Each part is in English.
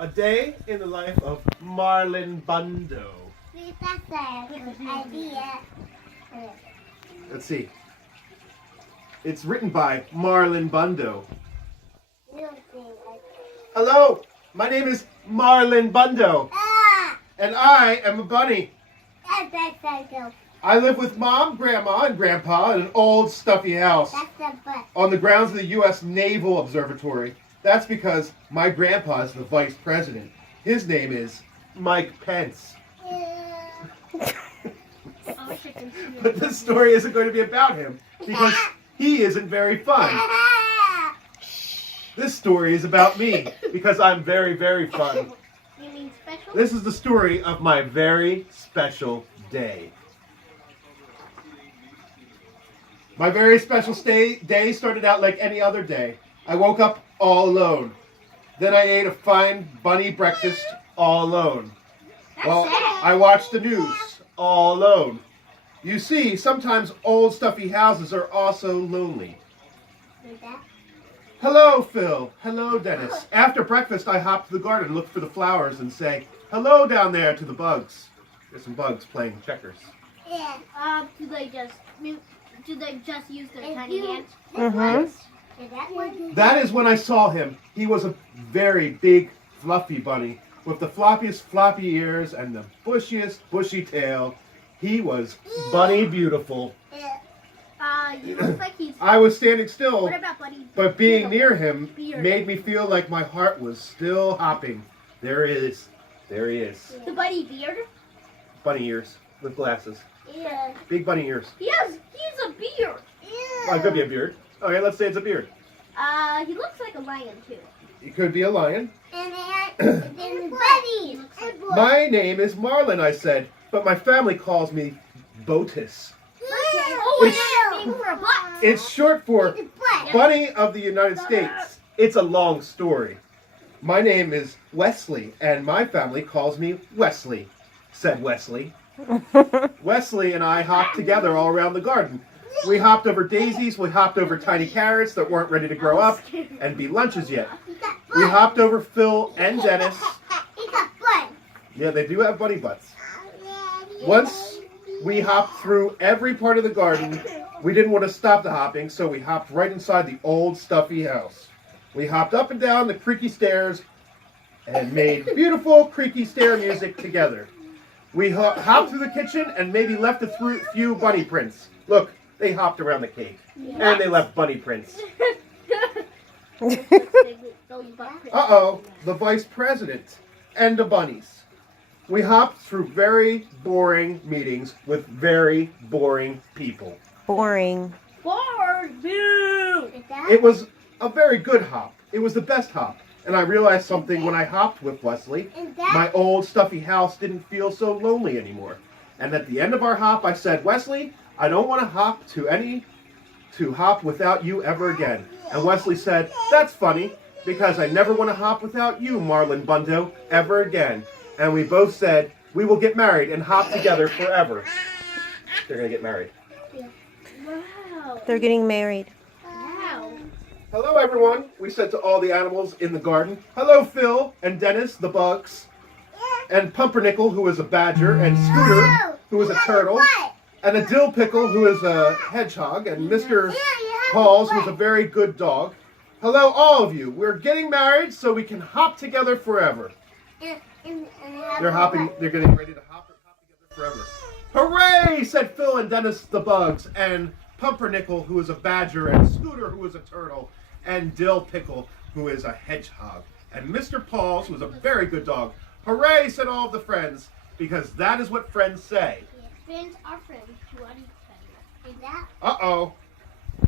A day in the life of Marlon Bundo. Let's see. It's written by Marlon Bundo. Hello, my name is Marlon Bundo, and I am a bunny. I live with Mom, Grandma, and Grandpa in an old stuffy house on the grounds of the U.S. Naval Observatory. That's because my grandpa is the vice president. His name is Mike Pence. But this story isn't going to be about him because he isn't very fun. This story is about me because I'm very, very fun. You mean special? This is the story of my very special day. My very special day started out like any other day. I woke up all alone. Then I ate a fine bunny breakfast all alone. Well, I watched the news all alone. You see, sometimes old stuffy houses are also lonely. Hello, Phil. Hello, Dennis. After breakfast, I hop to the garden, look for the flowers, and say, hello down there to the bugs. There's some bugs playing checkers. Yeah. Do they just use their tiny hands? Mm-hmm. That is when I saw him. He was a very big, fluffy bunny with the floppiest floppy ears and the bushiest bushy tail. He was bunny beautiful. You look like he's... I was standing still, What about Buddy? but being near him Beard. made me feel like my heart was still hopping. There he is. There he is. The Buddy beard? Bunny ears with glasses. Yeah. Big bunny ears. He's a beard. Oh, it could be a beard. Okay, let's say it's a beard. He looks like a lion too. It could be a lion. And then Buddy. My name is Marlon, I said, but my family calls me Botus. Oh, it's name for a butt. It's short for Butt. Bunny of the United States. It's a long story. My name is Wesley, and my family calls me Wesley, said Wesley. Wesley and I hopped together all around the garden. We hopped over daisies, we hopped over tiny carrots that weren't ready to grow up and be lunches yet. We hopped over Phil and Dennis. Yeah, they do have bunny butts. Once we hopped through every part of the garden, we didn't want to stop the hopping, so we hopped right inside the old stuffy house. We hopped up and down the creaky stairs and made beautiful creaky stair music together. We hopped through the kitchen and maybe left a few bunny prints. Look, they hopped around the cake. And they left bunny prints. Uh-oh, the vice president and the bunnies. We hopped through very boring meetings with very boring people. Boring. It was a very good hop. It was the best hop. And I realized something when I hopped with Wesley. My old stuffy house didn't feel so lonely anymore. And at the end of our hop, I said, Wesley, I don't want to hop without you ever again. And Wesley said, that's funny, because I never want to hop without you, Marlon Bundo, ever again. And we both said, we will get married and hop together forever. They're going to get married. Wow. They're getting married. Wow. Hello, everyone, we said to all the animals in the garden. Hello, Phil and Dennis, the bugs, and Pumpernickel, who is a badger, and Scooter, who is a turtle, and a Dill Pickle, who is a hedgehog, and Mr. Pauls, who is a very good dog. Hello, all of you. We're getting married so we can hop together forever. They're getting ready to hop together forever. Hooray, said Phil and Dennis, the bugs, and Pumpernickel, who is a badger, and Scooter, who is a turtle, and Dill Pickle, who is a hedgehog, and Mr. Pauls, who is a very good dog. Hooray, said all of the friends, because that is what friends say. Friends are friends to each other. Uh-oh.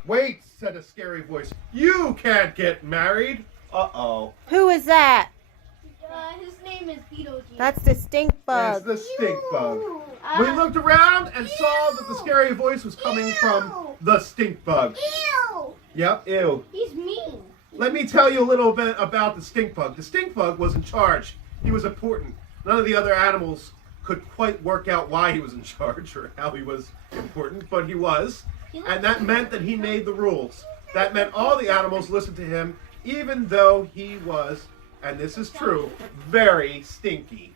Wait, said a scary voice. You can't get married. Uh-oh. Who is that? His name is Beetlejuice. That's the stink It's bug. the stink bug. We looked around and saw that the scary voice was coming from the stink bug. Ew! Yep, ew. He's mean. Let me tell you a little bit about the stink bug. The stink bug was in charge. He was important. None of the other animals could quite work out why he was in charge or how he was important, but he was. And that meant that he made the rules. That meant all the animals listened to him, even though he was and this is true, very stinky.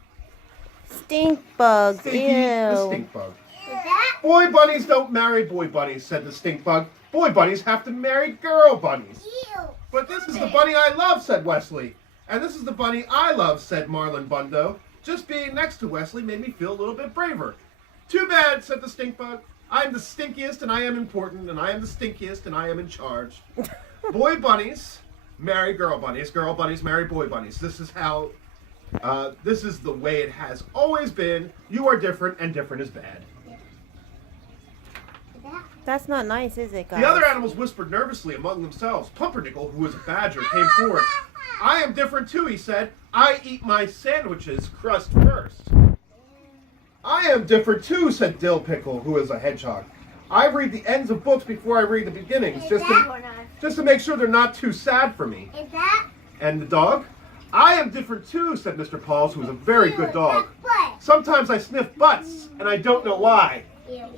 Stink bugs. Stinky the Ew. stink bug. Is that? Boy bunnies don't marry boy bunnies, said the stink bug. Boy bunnies have to marry girl bunnies. Ew. But this is the bunny I love, said Wesley. And this is the bunny I love, said Marlon Bundo. Just being next to Wesley made me feel a little bit braver. Too bad, said the stink bug. I am the stinkiest and I am important, and I am the stinkiest and I am in charge. Boy bunnies marry girl bunnies marry boy bunnies. This is how, this is the way it has always been. You are different and different is bad. That's not nice, is it, guys? The other animals whispered nervously among themselves. Pumpernickel, who was a badger, came forward. I am different too, he said. I eat my sandwiches crust first. I am different too, said Dill Pickle, who is a hedgehog. I read the ends of books before I read the beginnings, just to make sure they're not too sad for me. Is that? And the dog? I am different too, said Mr. Pauls, who is a very good dog. Sometimes I sniff butts, and I don't know why.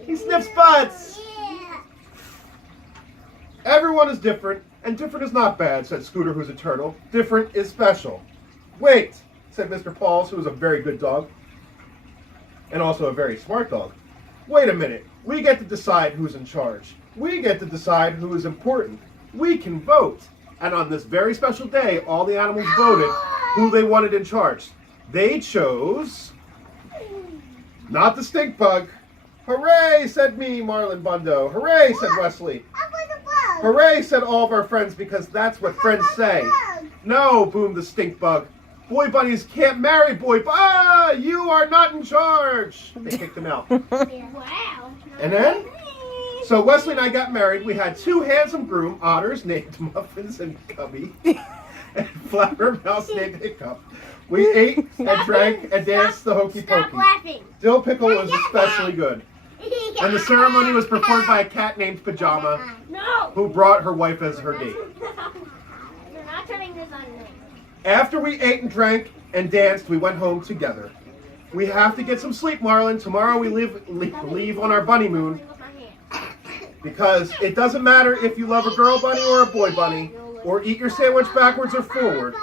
He sniffs butts. Yeah. Everyone is different, and different is not bad, said Scooter, who's a turtle. Different is special. Wait, said Mr. Pauls, who is a very good dog, and also a very smart dog. Wait a minute. We get to decide who's in charge. We get to decide who is important. We can vote. And on this very special day, all the animals voted who they wanted in charge. They chose not the stink bug. Hooray, said me, Marlon Bundo. Hooray, said Wesley. Hooray, said all of our friends, because that's what friends say. No, boomed the stink bug. Boy bunnies can't marry boy you are not in charge. They kicked him out. Wow. And then, so Wesley and I got married. We had two handsome groom otters named Muffins and Cubby, and Flower Mouse named Hiccup. We ate and drank and danced the hokey Stop pokey. laughing. Dill Pickle was especially good. And the ceremony was performed by a cat named Pajama, No. who brought her wife as her date. You're not turning this on me. After we ate and drank and danced, we went home together. We have to get some sleep, Marlon. Tomorrow we leave on our bunny moon. Because it doesn't matter if you love a girl bunny or a boy bunny, or eat your sandwich backwards or forward.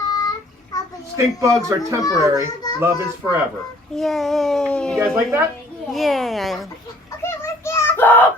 Stink bugs are temporary. Love is forever. Yay. You guys like that? Yeah. Okay, let's get off.